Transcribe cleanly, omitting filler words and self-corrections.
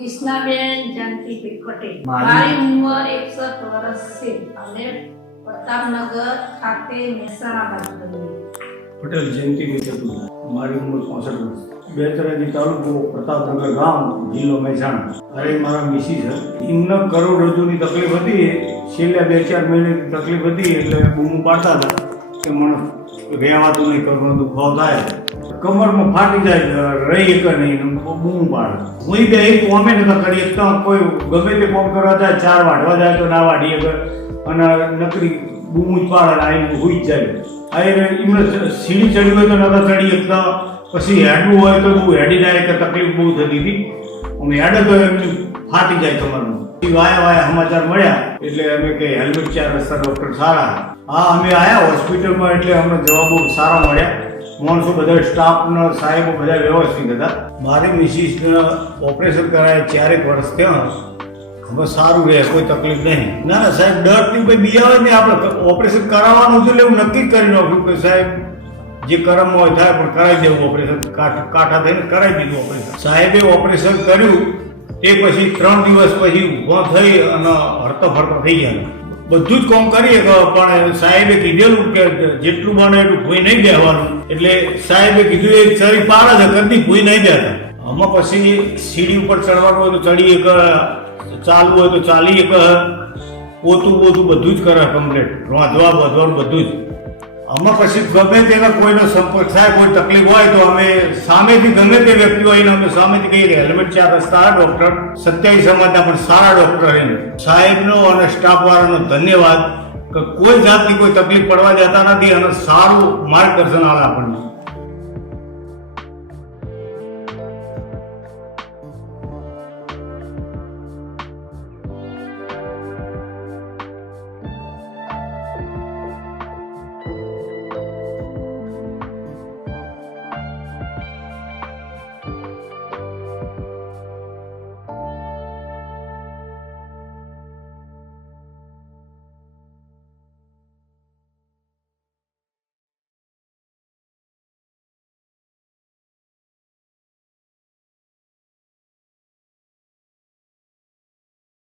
કૃષ્ણાબેન જાનકીભાઈ પટેલ. મારી ઉંમર 61 વર્ષ છે અને પ્રતાપનગર ખાતે મહેસાણા બાજુ રહું. પટેલ જયંતિભાઈ ચતુર્થા. મારી ઉંમર 65 વર્ષ. બેચરાજી તાલુકો, પ્રતાપનગર ગામ, જિલ્લો મહેસાણા. અરે મારા મિસી છે, એમને કરોડરજ્જુની તકલીફ હતી. છેલ્લા 2-4 મહિનાની તકલીફ હતી એટલે બૂમો પાડતા હતા કે મને રહેવાતું નહીં, કરવાનો દુખાવો થાય, કમરમાં ફાટી જાય, રહી એક નહીં, બૂમ પાડે. હું બે એક કોમે નતા કરી શકતા. કોઈ ગમે તે કોમ કરવા જાય, 4 વાઢવા જાય તો ના વાઢીએ અને નકરી બૂમ જ પાડે, આવીને હુઈ જ જાય. આ એમને સીડી ચડી હોય તો નતા ચડી શકતા, પછી હેડવું હોય તો બહુ હેડી જાય કે તકલીફ બહુ થતી હતી. અમે હેડે તો એમની ફાટી જાય કમરમાં. વાયા સમાચાર મળ્યા એટલે અમે કે હેલ્મેટ 4 રસ્તા ડૉક્ટર સારા. હા, અમે આવ્યા હોસ્પિટલમાં એટલે અમને જવાબો સારા મળ્યા. માણસો બધા સ્ટાફના સાહેબો બધા વ્યવસ્થિત હતા. મારી મિસિસને ઓપરેશન કરાય 4 વર્ષ ત્યાં. હવે સારું રહે, કોઈ તકલીફ નહીં. ના ના સાહેબ, ડરથી કોઈ બી આવે ને, આપણે ઓપરેશન કરાવવાનું છે એટલે હું નક્કી જ કરી નાખ્યું કે સાહેબ જે કરમ હોય થાય પણ કરાવી દેવું ઓપરેશન. કાંઠા થઈને કરાવી દીધું ઓપરેશન. સાહેબે ઓપરેશન કર્યું તે પછી 3 દિવસ પછી ઊભા થઈ અને હરતા ફરતા થઈ ગયા. બધું જ કામ કરીએ પણ સાહેબે કીધેલું કે જેટલું બને એટલું ભૂઈ નહીં બેસવાનું. એટલે સાહેબે કીધું એ ચરી પાડે છે, કદી ભૂઈ નહીં બેસતા. આમાં પછી સીડી ઉપર ચડવાનું હોય તો ચડી એક, ચાલવું હોય તો ચાલી એક, પોતું બધું જ કરે કમ્પ્લીટ, રાંધવા બધવાનું બધું જ. આમાં પછી ગમે તેના કોઈનો સંપર્ક થાય, કોઈ તકલીફ હોય તો અમે સામેથી ગમે તે વ્યક્તિ હોય ને અમે સામેથી કહીએ હેલ્મેટ 4 રસ્તા ડૉક્ટર 27 સમાજના પણ સારા ડૉક્ટર એને. સાહેબનો અને સ્ટાફ વાળાનો ધન્યવાદ કે કોઈ જાતની કોઈ તકલીફ પડવા જતા નથી અને સારું માર્ગદર્શન આવે આપણને.